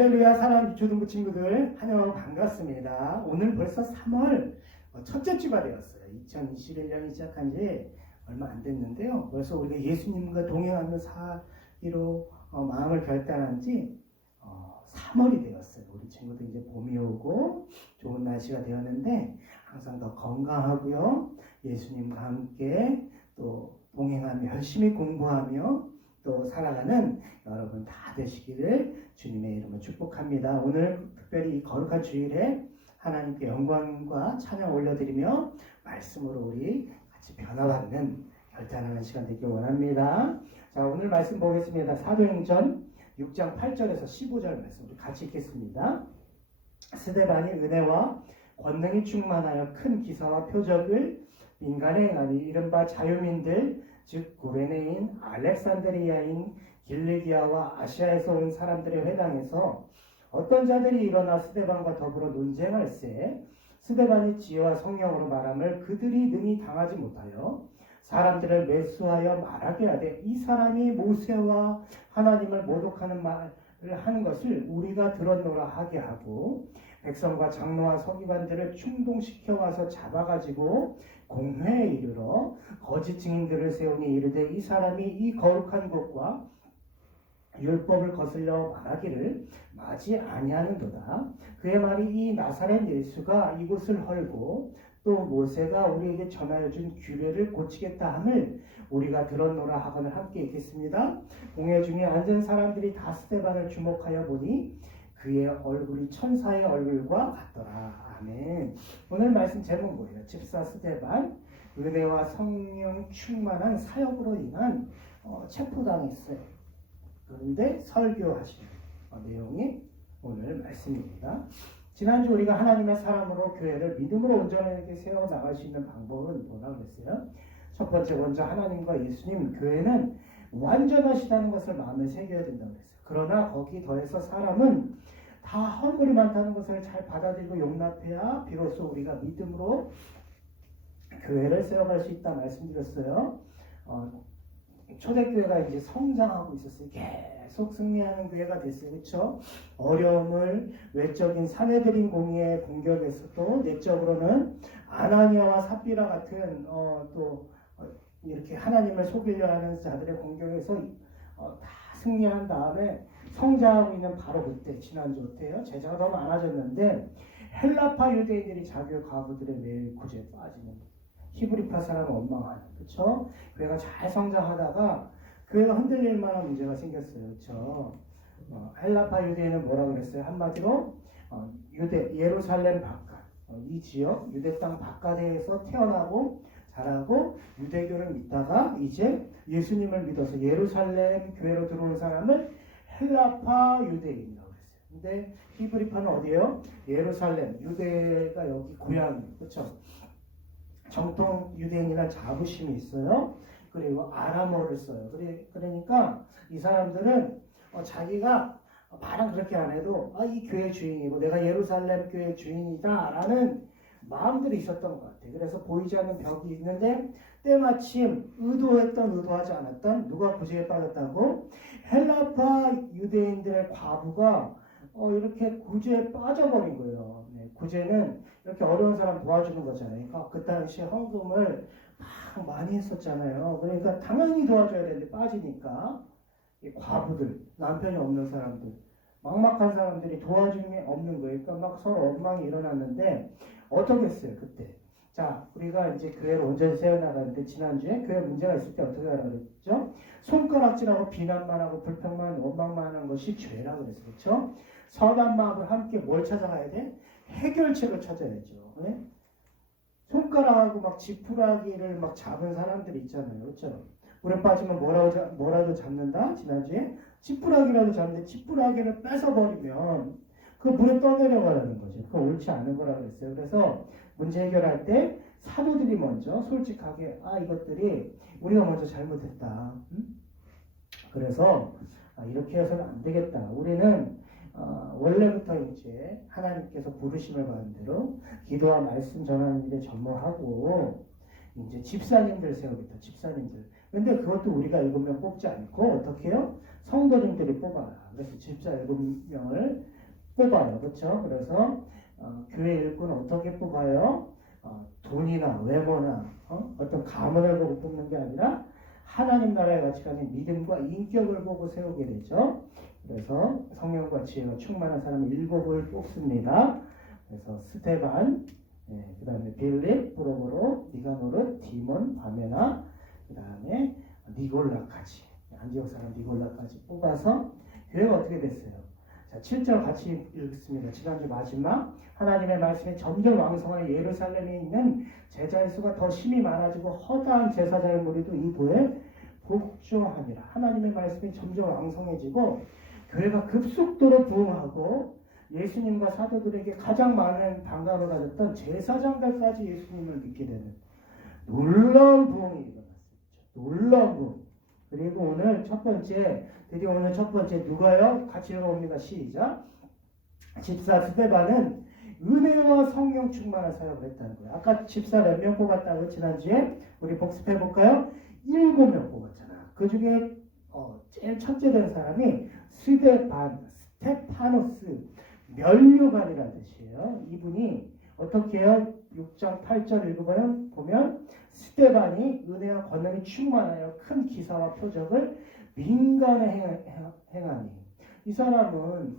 할렐루야. 사랑하는 초등부 친구들 환영 반갑습니다. 오늘 벌써 3월 첫째 주가 되었어요. 2021년이 시작한 지 얼마 안 됐는데요. 벌써 우리가 예수님과 동행하는 사이로 마음을 결단한 지 3월이 되었어요. 우리 친구들 이제 봄이 오고 좋은 날씨가 되었는데 항상 더 건강하고요. 예수님과 함께 또 동행하며 열심히 공부하며 또 살아가는 여러분 다 되시기를 주님의 이름으로 축복합니다. 오늘 특별히 이 거룩한 주일에 하나님께 영광과 찬양 올려드리며 말씀으로 우리 같이 변화받는 결단하는 시간 되길 원합니다. 자, 오늘 말씀 보겠습니다. 사도행전 6장 8절에서 15절 말씀 우리 같이 읽겠습니다. 스데반이 은혜와 권능이 충만하여 큰 기사와 표적을 민간에 행하니 이른바 자유민들 즉 구레네인, 알렉산드리아인, 길리기아와 아시아에서 온 사람들의 회당에서 어떤 자들이 일어나 스데반과 더불어 논쟁할세 스데반이 지혜와 성령으로 말함을 그들이 능히 당하지 못하여 사람들을 매수하여 말하게 하되 이 사람이 모세와 하나님을 모독하는 말을 하는 것을 우리가 들었노라 하게 하고 백성과 장로와 서기관들을 충동시켜 와서 잡아가지고 공회에 이르러 거짓 증인들을 세우니 이르되 이 사람이 이 거룩한 것과 율법을 거슬려 말하기를 마지 아니하는도다. 그의 말이 이 나사렛 예수가 이곳을 헐고 또 모세가 우리에게 전하여 준 규례를 고치겠다 함을 우리가 들었노라 하거늘 함께 읽겠습니다. 공회 중에 앉은 사람들이 다 스데반을 주목하여 보니 그의 얼굴이 천사의 얼굴과 같더라. 아멘. 오늘 말씀 제목 뭐예요? 집사 스데반 은혜와 성령 충만한 사역으로 인한 체포당했어요. 그런데 설교하시는 내용이 오늘 말씀입니다. 지난주 우리가 하나님의 사람으로 교회를 믿음으로 온전하게 세워나갈 수 있는 방법은 뭐라고 했어요? 첫 번째 먼저 하나님과 예수님 교회는 완전하시다는 것을 마음에 새겨야 된다고 했어요. 그러나 거기 더해서 사람은 다 허물이 많다는 것을 잘 받아들이고 용납해야 비로소 우리가 믿음으로 교회를 세워갈 수 있다 말씀드렸어요. 초대교회가 이제 성장하고 있었어요. 계속 승리하는 교회가 됐어요. 그렇죠? 어려움을 외적인 사내들인 공의의 공격에서도 내적으로는 아나니아와 삽비라 같은 이렇게 하나님을 속이려 하는 자들의 공격에서 다 승리한 다음에 성장하고 있는 바로 그때 지난주 어때요? 제자가 너무 많아졌는데 헬라파 유대인들이 자기 과부들의 매일 구제에 빠지는 히브리파 사람은 원망하는 그렇죠? 교회가 잘 성장하다가 교회가 흔들릴 만한 문제가 생겼어요. 그렇죠? 헬라파 유대인은 뭐라고 그랬어요? 한마디로 예루살렘 바깥 이 지역 유대 땅 바깥에서 태어나고 자라고 유대교를 믿다가 이제 예수님을 믿어서 예루살렘 교회로 들어온 사람을 헬라파 유대인이라고 그랬어요. 근데 히브리파는 어디예요? 예루살렘 유대가 여기 고향이에요. 그렇죠? 정통 유대인이란 자부심이 있어요. 그리고 아람어를 써요. 그러니까 이 사람들은 자기가 말은 그렇게 안 해도 이 교회 주인이고 내가 예루살렘 교회 주인이다라는 마음들이 있었던 것 같아요. 그래서 보이지 않는 벽이 있는데 때마침 의도했던 의도하지 않았던 누가 구제에 빠졌다고 헬라파 유대인들의 과부가 이렇게 구제에 빠져버린 거예요. 네, 구제는 이렇게 어려운 사람 도와주는 거잖아요. 그러니까 그 당시에 헌금을 막 많이 했었잖아요. 그러니까 당연히 도와줘야 되는데 빠지니까 이 과부들, 남편이 없는 사람들, 막막한 사람들이 도와주는 게 없는 거예요. 그러니까 막 서로 엉망이 일어났는데 어떻게 했어요 그때? 자, 우리가 이제 교회를 온전히 세워나가는데 지난주에 교회 문제가 있을 때 어떻게 하라고 그랬죠? 손가락질하고 비난만 하고 불평만 원망만 하는 것이 죄라고 그랬어요. 그렇죠? 선한 마음을 함께 뭘 찾아가야 돼? 해결책을 찾아야죠. 네? 손가락하고 막 지푸라기를 막 잡은 사람들이 있잖아요. 그렇죠? 물에 빠지면 뭐라도 잡는다? 지난주에 지푸라기라도 잡는데 지푸라기를 뺏어버리면 그 물에 떠내려가라는 거죠. 그거 옳지 않은 거라고 그랬어요. 그래서 문제 해결할 때 사도들이 먼저 솔직하게 이것들이 우리가 먼저 잘못했다. 그래서 이렇게 해서는 안 되겠다. 우리는 원래부터 이제 하나님께서 부르심을 받은 대로 기도와 말씀 전하는 일에 전무하고 이제 집사님들 세우겠다. 집사님들 근데 그것도 우리가 7명 뽑지 않고 어떻게 해요? 성도님들이 뽑아요. 그래서 집사 7명을 뽑아요. 그렇죠? 그래서 교회 일꾼은 어떻게 뽑아요? 돈이나 외모나 어떤 가문을 보고 뽑는 게 아니라 하나님 나라의 가치관인 믿음과 인격을 보고 세우게 되죠. 그래서 성령과 지혜가 충만한 사람 7을 뽑습니다. 그래서 스테반, 그 다음에 빌립, 프로보로, 니가노르, 디몬, 바메나, 그 다음에 니골라까지, 안디옥 사람 니골라까지 뽑아서 교회가 어떻게 됐어요? 자, 7절 같이 읽습니다. 지난주 마지막 하나님의 말씀이 점점 왕성한 예루살렘에 있는 제자의 수가 더 심히 많아지고 허다한 제사장의 무리도 이 도에 복종하니라. 하나님의 말씀이 점점 왕성해지고 교회가 급속도로 부흥하고 예수님과 사도들에게 가장 많은 반감을 가졌던 제사장들까지 예수님을 믿게 되는 놀라운 부흥이 일어났습니다. 놀라운 부흥. 그리고 오늘 첫 번째, 드디어 오늘 첫 번째 누가요? 같이 읽어봅니다. 시작. 집사 스데반은 은혜와 성령 충만한 사역을 했다는 거예요. 아까 집사 몇 명 뽑았다고 지난주에 우리 복습해 볼까요? 7명 뽑았잖아. 그 중에 제일 첫째 된 사람이 스테파노스, 면류관이라는 뜻이에요. 이분이 어떻게 해요? 6장 8절 읽어보면 스테반이 은혜와 권능이 충만하여 큰 기사와 표적을 민간에 행하니, 이 사람은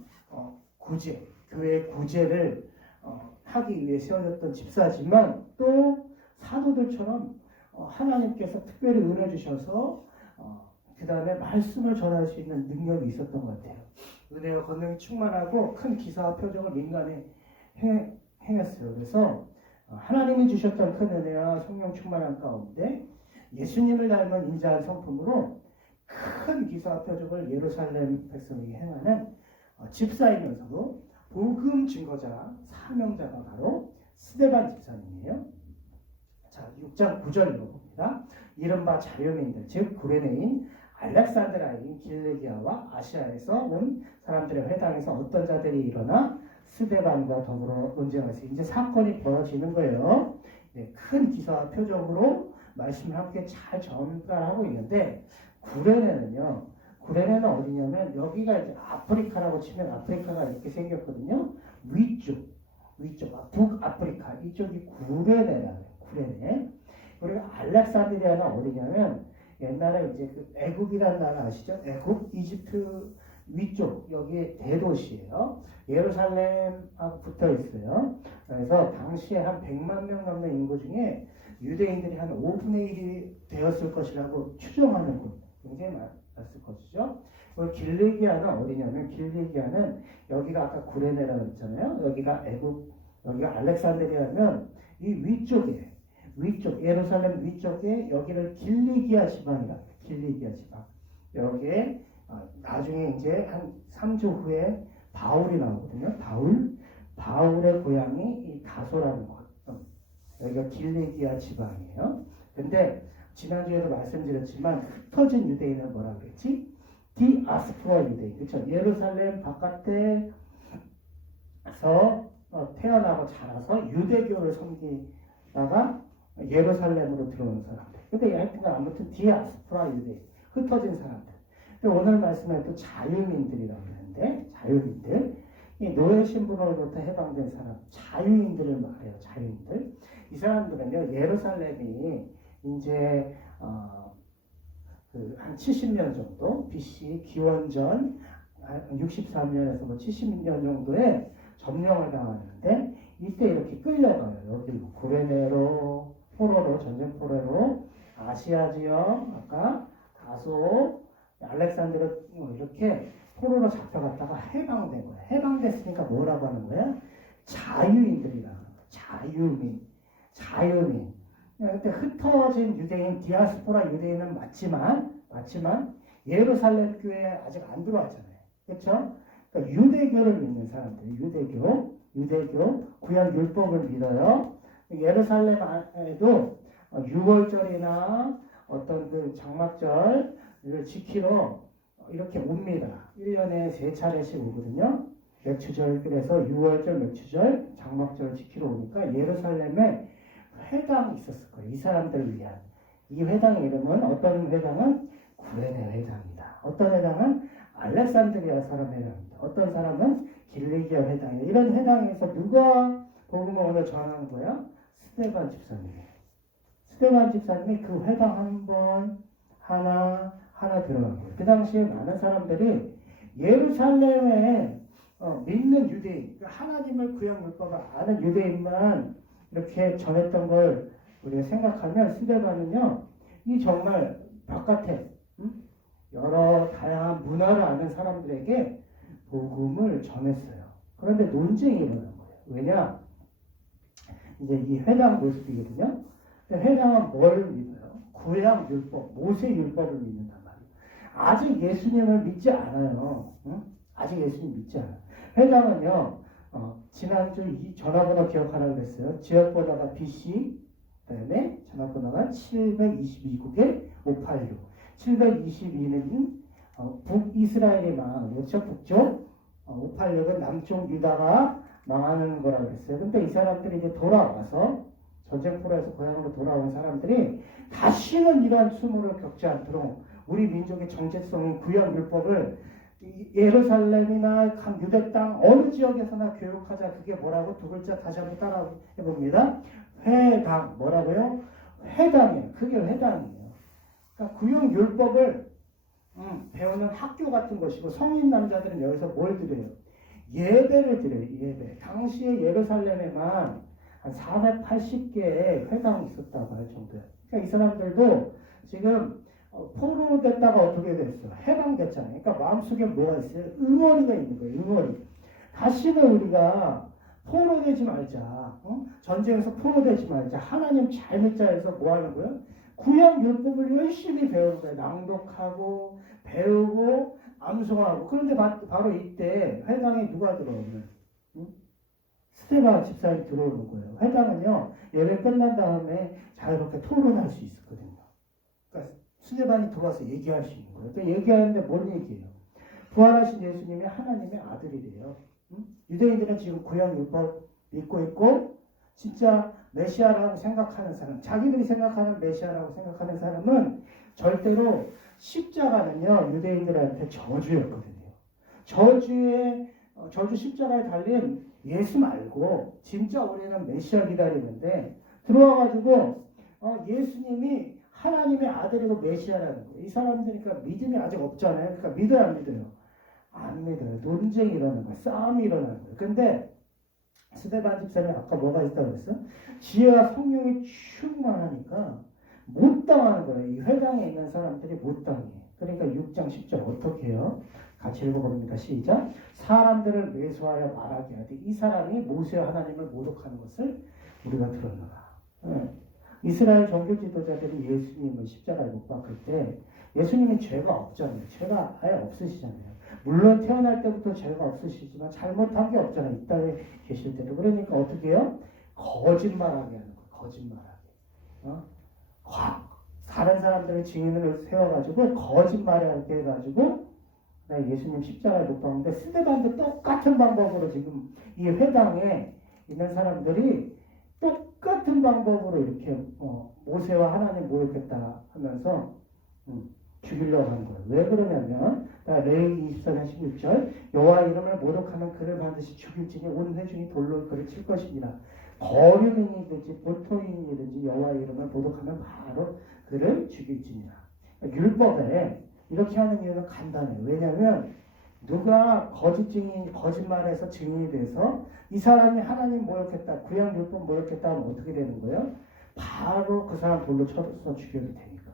구제, 교회의 구제를 하기 위해 세워졌던 집사지만 또 사도들처럼 하나님께서 특별히 은혜 주셔서 그 다음에 말씀을 전할 수 있는 능력이 있었던 것 같아요. 은혜와 권능이 충만하고 큰 기사와 표적을 민간에 행했어요. 그래서 하나님이 주셨던 큰 은혜와 성령 충만한 가운데 예수님을 닮은 인자한 성품으로 큰 기사와 표적을 예루살렘 백성에게 행하는 집사이면서도 복음 증거자, 사명자가 바로 스데반 집사님이에요. 자, 6장 9절 읽어봅니다. 이른바 자료민들, 즉 구레네인, 알렉산드라인, 길르기아와 아시아에서 온 사람들의 회당에서 어떤 자들이 일어나 스데반과 더불어 논쟁하세요. 이제 사건이 벌어지는 거예요. 큰 기사와 표적으로 말씀을 함께 잘 전달하고 있는데, 구레네는 어디냐면 여기가 이제 아프리카라고 치면 아프리카가 이렇게 생겼거든요. 위쪽, 북아프리카 이쪽이 구레네라요. 구레네. 그리고 알렉산드리아는 어디냐면 옛날에 이제 그 애국이라는 나라 아시죠? 애국, 이집트 위쪽 여기 대도시예요. 예루살렘하고 붙어 있어요. 그래서 당시에 한 100만 명 넘는 인구 중에 유대인들이 한 5분의 1이 되었을 것이라고 추정하는 곳 굉장히 많았을 것이죠. 길르기아는 어디냐면 길르기아는 여기가 아까 구레네라고 했잖아요. 여기가 애국, 여기가 알렉산드리아면 이 위쪽 예루살렘 위쪽에 여기를 길리기아 지방이라 해요. 길리기아 지방. 여기에 나중에 이제 한 3주 후에 바울이 나오거든요. 바울의 고향이 이 다소라는 곳. 여기가 길리기아 지방이에요. 근데 지난주에도 말씀드렸지만 흩어진 유대인은 뭐라 그랬지? 디아스포라 유대인. 그렇죠? 예루살렘 바깥에서 태어나고 자라서 유대교를 섬기다가 예루살렘으로 들어온 사람들. 근데 하여튼간 아무튼 디아스포라 유대인. 흩어진 사람들. 근데 오늘 말씀에 또 자유민들이라고 하는데 자유민들. 이 노예 신분으로부터 해방된 사람. 자유인들을 말해요. 자유인들. 이 사람들은요. 예루살렘이 이제 한 70년 정도 BC 기원전 63년에서 뭐 70년 정도에 점령을 당하는데 이때 이렇게 끌려가요. 여기로 구레네로, 포로로, 전쟁 포로로 아시아 지역, 아까 다소, 알렉산드로 이렇게 포로로 잡혀갔다가 해방된 거예요. 해방됐으니까 뭐라고 하는 거야? 자유인들이라는 거예요. 자유민. 그때 흩어진 유대인, 디아스포라 유대인은 맞지만 예루살렘 교회에 아직 안 들어왔잖아요. 그렇죠? 그러니까 유대교를 믿는 사람들, 유대교, 구약 율법을 믿어요. 예루살렘에도 6월절이나 어떤 그 장막절을 지키러 이렇게 옵니다. 1년에 3차례씩 오거든요. 맥추절, 그래서 6월절, 맥추절, 장막절을 지키러 오니까 예루살렘에 회당이 있었을 거예요. 이 사람들을 위한 이 회당의 이름은 어떤 회당은 구레네 회당이다. 어떤 회당은 알렉산드리아 사람 회당이다. 어떤 사람은 길리기아 회당이다. 이런 회당에서 누가 복음을 오늘 전하는 거야? 스데반 집사님이에요. 스데반 집사님이 그 회당 한 번 하나 들어간 거예요. 그 당시에 많은 사람들이 예루살렘에 믿는 유대인, 하나님을 구약율법을 아는 유대인만 이렇게 전했던 걸 우리가 생각하면 스데반은요, 이 정말 바깥에 여러 다양한 문화를 아는 사람들에게 복음을 전했어요. 그런데 논쟁이 일어난 거예요. 왜냐? 이제 이 회당 모습이거든요. 회당은 뭘 믿어요? 구약율법, 모세율법을 믿는단 말이에요. 아직 예수님을 믿지 않아요. 아직 예수님 믿지 않아요. 회당은요, 지난주 이 전화번호 기억하라고 그랬어요. 지역번호가 BC, 그 다음에 전화번호가 722국에 586. 722는 북이스라엘이 망하는 거죠. 북쪽. 586은 남쪽 유다가 망하는 거라고 했어요. 근데 이 사람들이 이제 돌아와서 전쟁포로에서 고향으로 돌아온 사람들이 다시는 이러한 수모를 겪지 않도록 우리 민족의 정체성인 구약율법을 예루살렘이나 각 유대 땅 어느 지역에서나 교육하자. 그게 뭐라고? 두 글자 다시 한번 따라 해봅니다. 회당. 뭐라고요? 회당이에요. 그게 회당이에요. 그러니까 구약율법을 배우는 학교 같은 것이고, 성인 남자들은 여기서 뭘 드려요? 예배를 드려요. 예배. 당시에 예루살렘에만 한 480개의 회당이 있었다고 할 정도예요. 그러니까 이 사람들도 지금 포로됐다가 어떻게 됐어? 해방됐잖아요. 그러니까 마음속에 뭐가 있어요? 응어리가 있는 거예요. 응어리. 다시는 우리가 포로되지 말자. 전쟁에서 포로되지 말자. 하나님 잘 믿자 해서 뭐 하는 거예요? 구약 율법을 열심히 배우는 거예요. 낭독하고 배우고 암송하고. 그런데 바로 이때 회당에 누가 들어오면? 스데반 집사님이 들어오는 거예요. 회당은요, 예배 끝난 다음에 자유롭게 토론할 수 있었거든요. 그러니까 스데반이 들어와서 얘기할 수 있는 거예요. 그러니까 얘기하는데 뭔 얘기예요? 부활하신 예수님이 하나님의 아들이래요. 유대인들은 지금 구약 율법 믿고 있고, 진짜 메시아라고 생각하는 사람, 자기들이 생각하는 메시아라고 생각하는 사람은 절대로 십자가는요, 유대인들한테 저주였거든요. 저주 십자가에 달린 예수 말고 진짜 우리는 메시아 기다리는데 들어와가지고 예수님이 하나님의 아들이고 메시아라는 거예요. 이 사람들이니까 믿음이 아직 없잖아요. 그러니까 믿어요, 안 믿어요? 안 믿어요. 논쟁이 일어나는 거예요. 싸움이 일어나는 거예요. 근데 스데반 집사님이 아까 뭐가 있다고 그랬어? 지혜와 성령이 충만하니까 못 당하는 거예요. 이 회당에 있는 사람들이 못 당해. 그러니까 6장 10절 어떻게 해요? 같이 읽어봅니다. 시작. 사람들을 매수하여 말하게 하되 이 사람이 모세와 하나님을 모독하는 것을 우리가 들었노라. 이스라엘 종교 지도자들이 예수님을 십자가에 못 박을 때 예수님이 죄가 없잖아요. 죄가 아예 없으시잖아요. 물론 태어날 때부터 죄가 없으시지만 잘못한 게 없잖아요. 이 땅에 계실 때도. 그러니까 어떻게 해요? 거짓말하게 하는 거예요. 거짓말하게. 다른 사람들의 증인을 세워가지고 거짓말하게 해가지고 예수님 십자가에 못 박는데 스데반도 똑같은 방법으로 지금 이 회당에 있는 사람들이 똑같은 방법으로 이렇게 모세와 하나님 모욕했다 하면서 죽이려고 하는 거예요. 왜 그러냐면 레위기 24장 16절 여호와 이름을 모독하면 그를 반드시 죽일지니 온 회중이 돌로 그를 칠 것이니라. 거류민이든지 보통인이든지 여호와 이름을 모독하면 바로 그를 죽일지니라. 율법에 이렇게 하는 이유는 간단해요. 왜냐하면 누가 거짓말해서 증인이 돼서 이 사람이 하나님 모욕했다, 구약율법 모욕했다 하면 어떻게 되는 거예요? 바로 그 사람 돌로 쳐서 죽여도 되니까.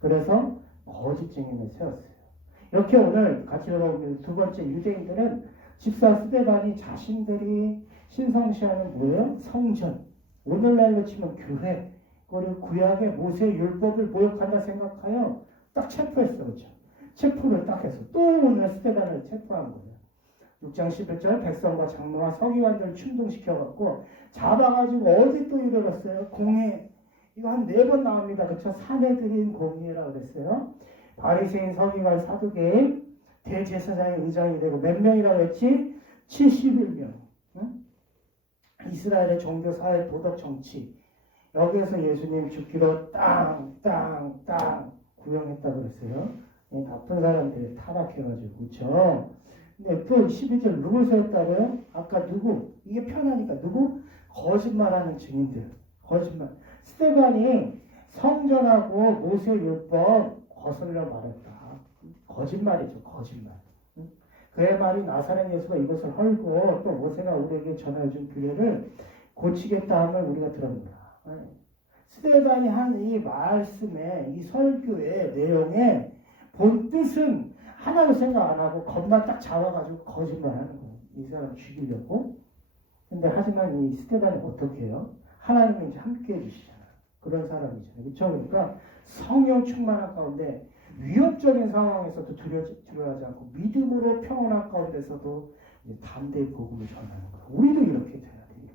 그래서 거짓 증인을 세웠어요. 이렇게 오늘 같이 여러분 두 번째 유대인들은 집사 스데반이 자신들이 신성시하는 뭐예요? 성전. 오늘날로 치면 교회. 그리고 구약의 모세 율법을 모욕한다 생각하여 딱 체포했어. 그렇죠? 체포를 딱 해서 또 오늘 스데반을 체포한 거예요. 6장 11절 백성과 장로와 서기관들을 충동시켜갖고 잡아가지고 어디 또 이르렀어요? 공회. 이거 한 4번 나옵니다. 그렇죠? 사내들인 공회라고 그랬어요. 바리새인, 서기관, 사두개인, 대제사장의 의장이 되고 몇 명이라고 했지? 71명. 응? 이스라엘의 종교, 사회, 도덕, 정치 여기에서 예수님 죽기로 땅 구형했다 그랬어요. 나쁜 사람들이 타락해가지고, 그쵸? 근데 또 12절 누굴 세웠다고요? 아까 누구? 이게 편하니까 누구? 거짓말하는 증인들. 거짓말. 스데반이 성전하고 모세 율법 거슬러 말했다. 거짓말이죠, 거짓말. 그의 말이 나사렛 예수가 이것을 헐고 또 모세가 우리에게 전해준 규례를 고치겠다 하면 우리가 들었노라. 스데반이 한 이 말씀의 이 설교의 내용의 본 뜻은 하나도 생각 안 하고 겉만 딱 잡아가지고 거짓말하는 거예요. 이 사람 죽이려고. 근데 하지만 이 스데반이 어떻게 해요? 하나님이 이제 함께 해주시잖아요. 그런 사람이잖아요. 그렇죠? 그러니까 성령 충만한 가운데 위협적인 상황에서도 두려워하지 않고 믿음으로 평온한 가운데서도 담대히 복음을 전하는 거예요. 우리도 이렇게 돼야 돼요.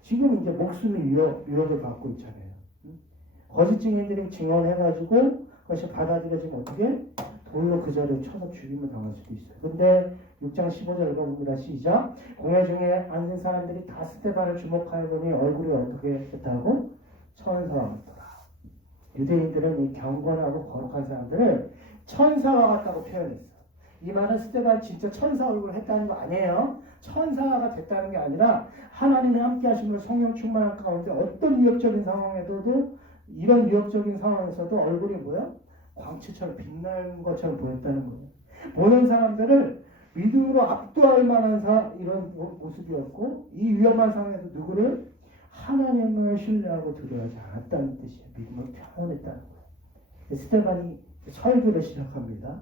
지금 이제 목숨이 위협을 받고 있잖아요. 거짓 증인들이 증언해가지고 그것이 받아들여지면 어떻게? 돌로 그 자리에 쳐서 죽임을 당할 수도 있어요. 근데 6장 15절 읽어봅니다. 시작. 공회 중에 앉은 사람들이 다 스데반을 주목하여 보니 얼굴이 어떻게 했다고? 천사와 같더라. 유대인들은 이 경건하고 거룩한 사람들을 천사와 같다고 표현했어요. 이 말은 스데반 진짜 천사 얼굴을 했다는 거 아니에요. 천사가 됐다는 게 아니라 하나님이 함께 하심으로 성령 충만한 가운데 어떤 위협적인 상황에서도 이런 위협적인 상황에서도 얼굴이 뭐야? 광채처럼 빛나는 것처럼 보였다는 거예요. 보는 사람들을 믿음으로 압도할 만한 이런 모습이었고 이 위험한 상황에서 누구를? 하나님을 신뢰하고 두려워하지 않았다는 뜻이에요. 믿음을 평온했다는 거예요. 스데반이 설교를 시작합니다.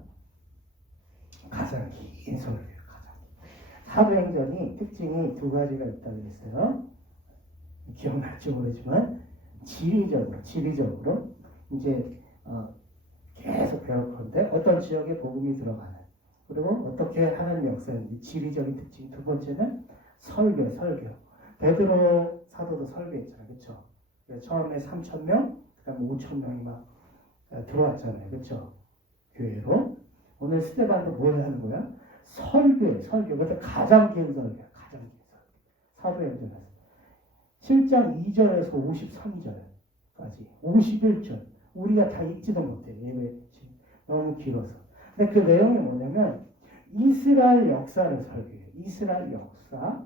가장 긴 설교예요. 사도행전이 특징이 두 가지가 있다고 했어요. 기억날지 모르지만 지리적으로 이제 계속 배울 건데 어떤 지역에 복음이 들어가는 그리고 어떻게 하나님 역사인지 지리적인 특징. 두 번째는 설교. 베드로 사도도 설교했잖아요. 그렇죠? 처음에 3,000명, 그다음에 5,000명이 막 들어왔잖아요. 그렇죠? 교회로. 오늘 스데반도 뭘 하는 거야? 설교. 그것도 가장 긴 설교야. 가장 긴 설교. 사도행전에서 7장 2절에서 53절까지 51절. 우리가 다 읽지도 못해. 예배 너무 길어서. 근데 그 내용이 뭐냐면 이스라엘 역사를 설교해요. 이스라엘 역사.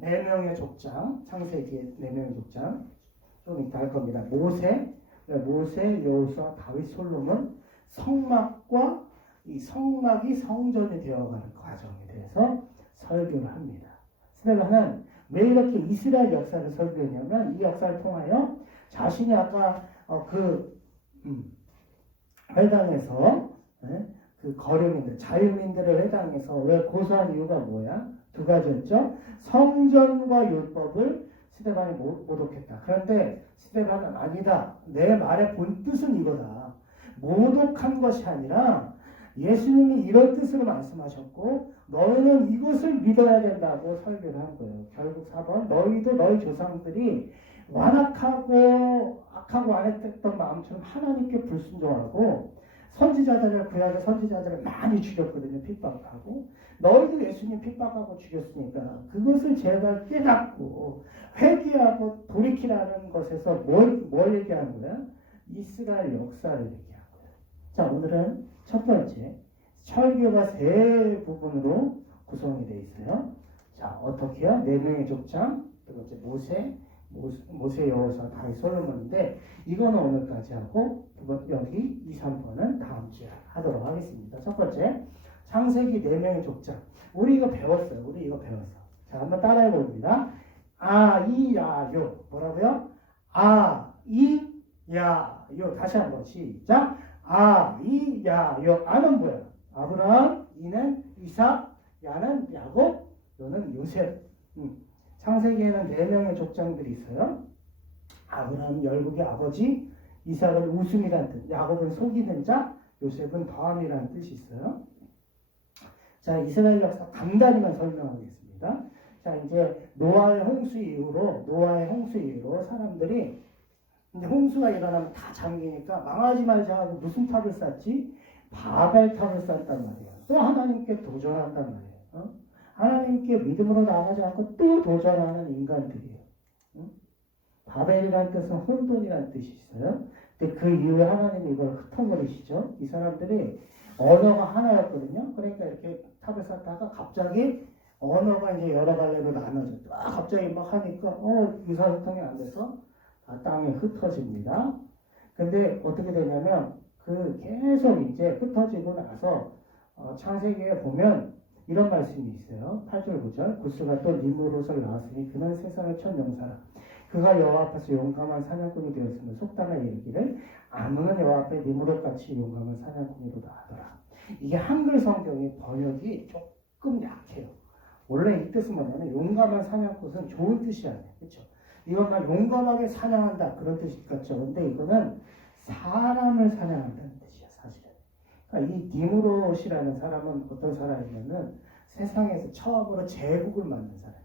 4명의 족장, 창세기의 4명의 족장, 좀 이따 할 겁니다. 모세, 여호수아, 다윗, 솔로몬, 성막과 이 성막이 성전이 되어가는 과정에 대해서 설교를 합니다. 스데반은 왜 이렇게 이스라엘 역사를 설교했냐면 이 역사를 통하여 자신이 아까 회당에서 그 거류민들, 자유민들의 회당에서 왜 고소한 이유가 뭐야? 두 가지였죠. 성전과 율법을 스데반이 모독했다. 그런데 스데반은 아니다. 내 말의 본 뜻은 이거다. 모독한 것이 아니라 예수님이 이런 뜻으로 말씀하셨고 너희는 이것을 믿어야 된다고 설교를 한 거예요. 결국 4번 너희도 너희 조상들이 완악하고 악하고 안 했던 마음처럼 하나님께 불순종하고 선지자들을 구약의 선지자들을 많이 죽였거든요. 핍박하고 너희도 예수님 핍박하고 죽였으니까 그것을 제발 깨닫고 회개하고 돌이키라는 것에서 뭘 얘기하는 거야? 이스라엘 역사를 얘기하는 거야. 자, 오늘은 첫 번째 설교가 세 부분으로 구성이 되어 있어요. 자, 어떻게요? 4명의 족장, 두 번째 모세, 여호수아, 다윗, 솔로몬인데 이거는 오늘까지 하고 여기 2, 3번은 다음 주에 하도록 하겠습니다. 첫 번째 창세기 4명의 족장. 우리 이거 배웠어요. 자, 한번 따라해 봅니다. 아, 이, 야, 요. 뭐라고요? 아, 이, 야, 요. 다시 한번 시작. 아, 이, 야, 요. 아는 뭐야? 아브라함, 이는 이삭, 야는 야곱, 요는 요셉. 창세기에는 4명의 족장들이 있어요. 아브라함 열국의 아버지, 이삭은 웃음이라는 뜻, 야곱은 속이는 자, 요셉은 더함이라는 뜻이 있어요. 자, 이스라엘 역사 간단히만 설명하겠습니다. 자, 이제 노아의 홍수 이후로 사람들이 이제 홍수가 일어나면 다 잠기니까 망하지 말자 하고 무슨 탑을 쌓지? 바벨탑을 쌓았단 말이에요. 또 하나님께 도전한단 말이에요. 하나님께 믿음으로 나아가지 않고 또 도전하는 인간들이에요. 바벨이라는 뜻은 혼돈이라는 뜻이 있어요. 근데 그 이후에 하나님이 이걸 흩어버리시죠. 이 사람들이 언어가 하나였거든요. 그러니까 이렇게 탑을 쌓다가 갑자기 언어가 이제 여러 갈래로 나눠졌죠. 갑자기 막 하니까 의사소통이 안 돼서 땅에 흩어집니다. 근데 어떻게 되냐면 그 계속 이제 흩어지고 나서 창세기에 보면 이런 말씀이 있어요. 8절 9절 구스가 또 니므롯을 낳았으니 그는 세상의 첫 용사라. 그가 여호와 앞에서 용감한 사냥꾼이 되었으며 속담에 이르기를 아무는 여호와 앞에 니므롯같이 용감한 사냥꾼이로다 하더라. 이게 한글 성경의 번역이 조금 약해요. 원래 이 뜻은 뭐냐면 용감한 사냥꾼은 좋은 뜻이 아니에요. 그렇죠? 이것만 용감하게 사냥한다 그런 뜻이 같죠. 근데 이거는 사람을 사냥한다는 뜻이야 사실은. 그러니까 이 니므롯이라는 사람은 어떤 사람이냐면 세상에서 처음으로 제국을 만든 사람이에요.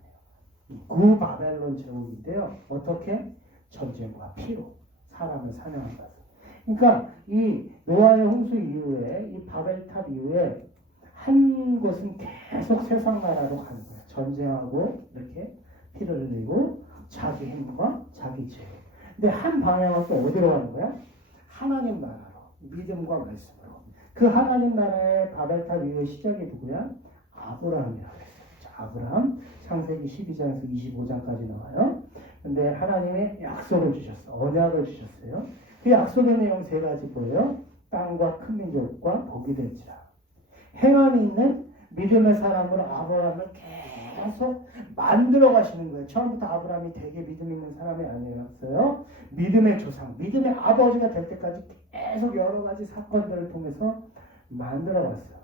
구바벨론 제국인데요. 어떻게? 전쟁과 피로 사람을 사냥한다. 그러니까 이 노아의 홍수 이후에 이 바벨탑 이후에 한 곳은 계속 세상 나라로 가는 거예요. 전쟁하고 이렇게 피를 흘리고 자기 힘과 자기 죄. 근데 한 방향은 또 어디로 가는 거야? 하나님 나라로, 믿음과 말씀으로. 그 하나님 나라의 바벨탑 이후의 시작이 누구야? 아브라함이라고 했어요. 자, 아브라함 창세기 12장에서 25장까지 나와요. 근데 하나님의 약속을 주셨어. 언약을 주셨어요. 그 약속의 내용 세 가지 뭐예요? 땅과 큰 민족과 복이 될지라. 행함이 있는 믿음의 사람으로 아브라함을 계속 만들어 가시는 거예요. 처음부터 아브라함이 되게 믿음 있는 사람이 아니었어요. 믿음의 조상, 믿음의 아버지가 될 때까지 계속 여러 가지 사건들을 통해서 만들어 왔어요.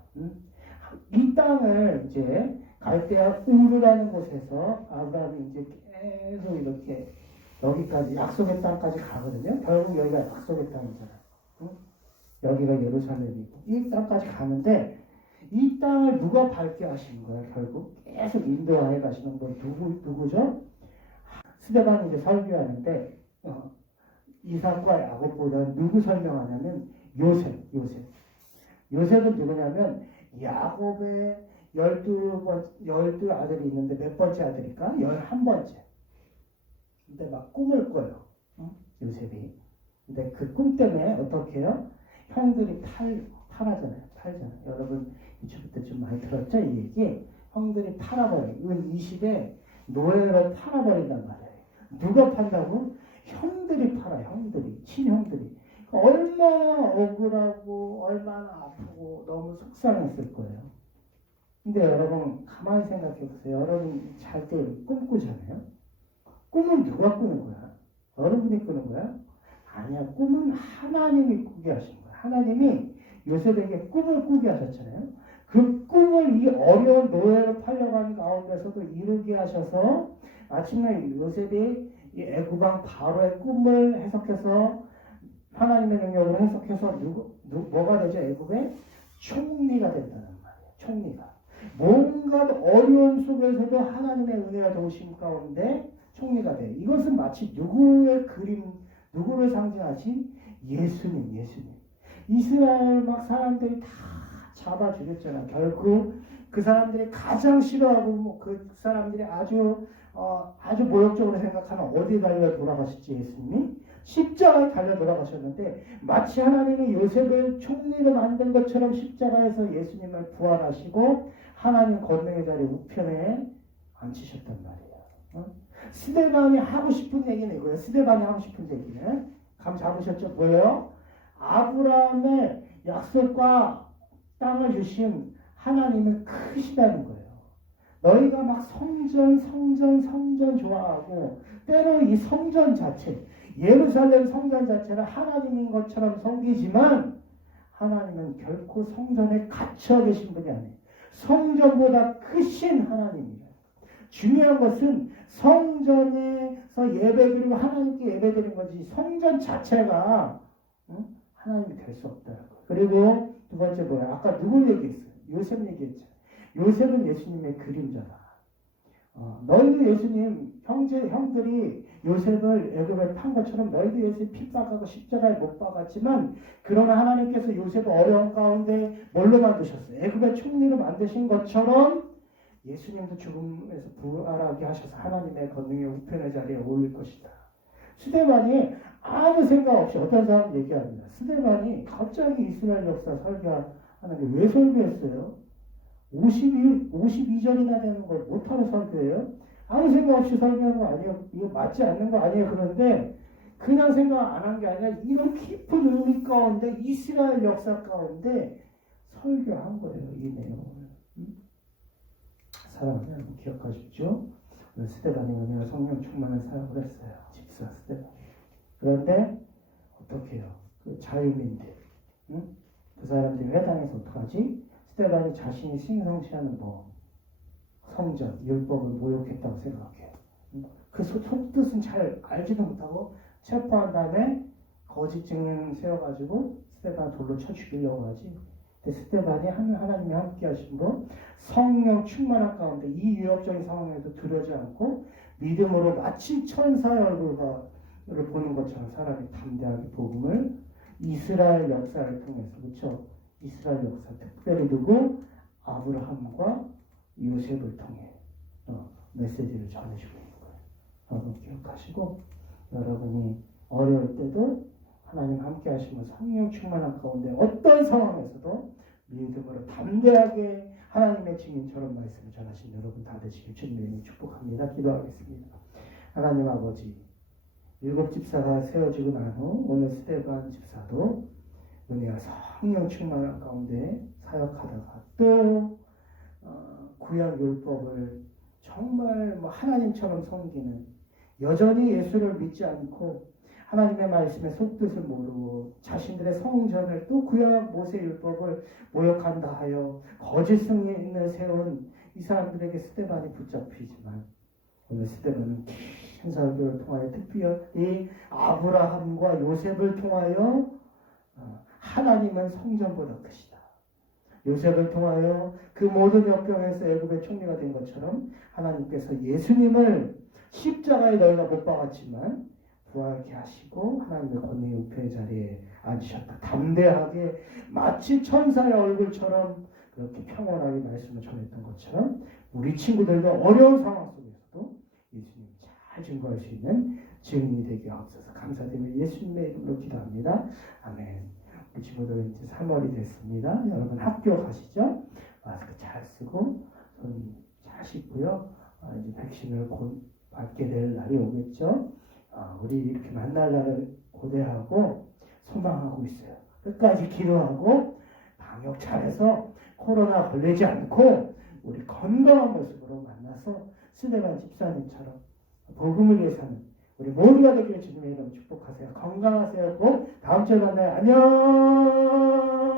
이 땅을 이제 갈대아 우르라는 곳에서 아브라함이 이제 계속 이렇게 여기까지 약속의 땅까지 가거든요. 결국 여기가 약속의 땅이잖아요. 여기가 예루살렘이고 이 땅까지 가는데 이 땅을 누가 밟게 하시는 거예요? 결국 계속 인도하여 가시는 건 누구죠? 스데반이 이제 설교하는데 이삭과 야곱보다 누구 설명하냐면 요셉은 누구냐면 야곱의 12 아들이 있는데 몇 번째 아들일까? 11번째. 근데 막 꿈을 꿔요. 요셉이. 근데 그 꿈 때문에 어떻게 해요? 형들이 팔잖아요. 여러분 유튜브 때 좀 많이 들었죠? 이 얘기. 형들이 팔아버려요. 은 20에 노예로 팔아버린단 말이에요. 누가 판다고? 형들이 팔아요. 친형들이. 얼마나 억울하고 얼마나 아프고 너무 속상했을 거예요. 근데 여러분 가만히 생각해 보세요. 여러분 잘 때 꿈꾸잖아요. 꿈은 누가 꾸는 거야? 여러분이 꾸는 거야? 아니야. 꿈은 하나님이 꾸게 하신 거야. 하나님이 요셉에게 꿈을 꾸게 하셨잖아요. 그 꿈을 이 어려운 노예로 팔려간 가운데서도 이루게 하셔서 마침내 요셉이 이 애굽왕 바로의 꿈을 해석해서 하나님의 능력으로 해석해서 뭐가 되죠? 애굽의 총리가 된다는 말이에요. 총리가. 뭔가 어려운 속에서도 하나님의 은혜가 도우심 가운데 총리가 돼. 이것은 마치 누구의 그림, 누구를 상징하신 예수님. 이스라엘 막 사람들이 다 잡아 죽였잖아. 결국 그 사람들이 가장 싫어하고 그 사람들이 아주 모욕적으로 생각하는 어디 달려 돌아가셨지 예수님이? 십자가에 달려 돌아가셨는데 마치 하나님이 요셉을 총리로 만든 것처럼 십자가에서 예수님을 부활하시고 하나님 권능의 자리 우편에 앉히셨단 말이에요. 스데반이 하고 싶은 얘기는 이거예요. 스데반이 하고 싶은 얘기는 감 잡으셨죠? 뭐예요? 아브라함의 약속과 땅을 주신 하나님은 크시다는 거예요. 너희가 막 성전 좋아하고 때로 이 성전 자체 예루살렘 성전 자체는 하나님인 것처럼 섬기지만 하나님은 결코 성전에 갇혀 계신 분이 아니에요. 성전보다 크신 하나님이에요. 중요한 것은 성전에서 예배드리고 하나님께 예배드리는 거지 성전 자체가 하나님이 될 수 없다. 그리고 두 번째 뭐야? 아까 누굴 얘기했어요? 요셉 얘기했잖아요. 요셉은 예수님의 그림자다. 너희도 예수님 형들이 요셉을 애굽에 판 것처럼 너희도 예수님 핍박하고 십자가에 못 박았지만 그러나 하나님께서 요셉을 어려운 가운데 뭘로 만드셨어요? 애굽의 총리로 만드신 것처럼 예수님도 죽음에서 부활하게 하셔서 하나님의 권능의 우편의 자리에 올릴 것이다. 스데반이 아무 생각 없이 어떤 사람 얘기합니다. 스데반이 갑자기 이스라엘 역사 설교하는 게 왜 설교했어요? 52절이나 되는 걸 못하는 설교예요? 아무 생각 없이 설교한 거 아니에요? 이거 맞지 않는 거 아니에요? 그런데 그냥 생각 안 한 게 아니라 이런 깊은 의미 가운데 이스라엘 역사 가운데 설교한 거예요. 이 내용을. 사랑하는 여러분 기억하십시오. 스데반이 은혜와 성령 충만한 사역을 했어요. 집사 스데반. 그런데 어떻게 해요? 그 자유민들, 응? 그 사람들이 회당에서 어떡하지? 스데반이 자신이 신성시하는 뭐 성전, 율법을 모욕했다고 생각해요. 그 속뜻은 잘 알지도 못하고 체포한 다음에 거짓 증인 세워가지고 스데반 돌로 쳐 죽이려고 하지. 근데 스데반이 하나님이 함께 하시고 성령 충만한 가운데 이 위협적인 상황에도 두려지 않고 믿음으로 마치 천사의 얼굴을 보는 것처럼 사람이 담대하게 복음을 이스라엘 역사를 통해서 그렇죠? 이스라엘 역사 특별히 누구? 아브라함과 요셉을 통해 메시지를 전해주고 있는 거예요. 여러분 기억하시고 여러분이 어려울 때도 하나님 함께 하시면 성령 충만한 가운데 어떤 상황에서도 믿음으로 담대하게 하나님의 증인처럼 말씀을 전하신 여러분 다 되시길 주님의 이름으로 축복합니다. 기도하겠습니다. 하나님 아버지 7 집사가 세워지고 난 후 오늘 스데반 집사도 은혜와 성령 충만한 가운데 사역하다가 또 구약 율법을 정말 하나님처럼 섬기는 여전히 예수를 믿지 않고 하나님의 말씀의 속뜻을 모르고 자신들의 성전을 또 구약 모세 율법을 모욕한다 하여 거짓 승인을 세운 이 사람들에게 스데반이 붙잡히지만 오늘 스데반은 긴 설교를 통하여 특별히 아브라함과 요셉을 통하여 하나님은 성전보다 크시다. 요셉을 통하여 그 모든 역경에서 애굽의 총리가 된 것처럼 하나님께서 예수님을 십자가에 너희가 못 박았지만 부활케 하시고 하나님의 권능의 우편의 자리에 앉으셨다. 담대하게 마치 천사의 얼굴처럼 그렇게 평온하게 말씀을 전했던 것처럼 우리 친구들도 어려운 상황 속에서도 예수님 잘 증거할 수 있는 증인이 되게 하옵소서. 감사드리며 예수님의 이름으로 기도합니다. 아멘. 우리 친구들 이제 3월이 됐습니다. 여러분 학교 가시죠? 마스크 잘 쓰고 손 잘 씻고요. 이제 백신을 곧 받게 될 날이 오겠죠? 우리 이렇게 만날 날을 고대하고 소망하고 있어요. 끝까지 기도하고 방역 잘해서 코로나 걸리지 않고 우리 건강한 모습으로 만나서 스데반 집사님처럼 복음을 위해 사는 우리 모두가 되기를 주님의 이름으로 축복하세요. 건강하세요. 꼭 다음 주에 만나요. 안녕.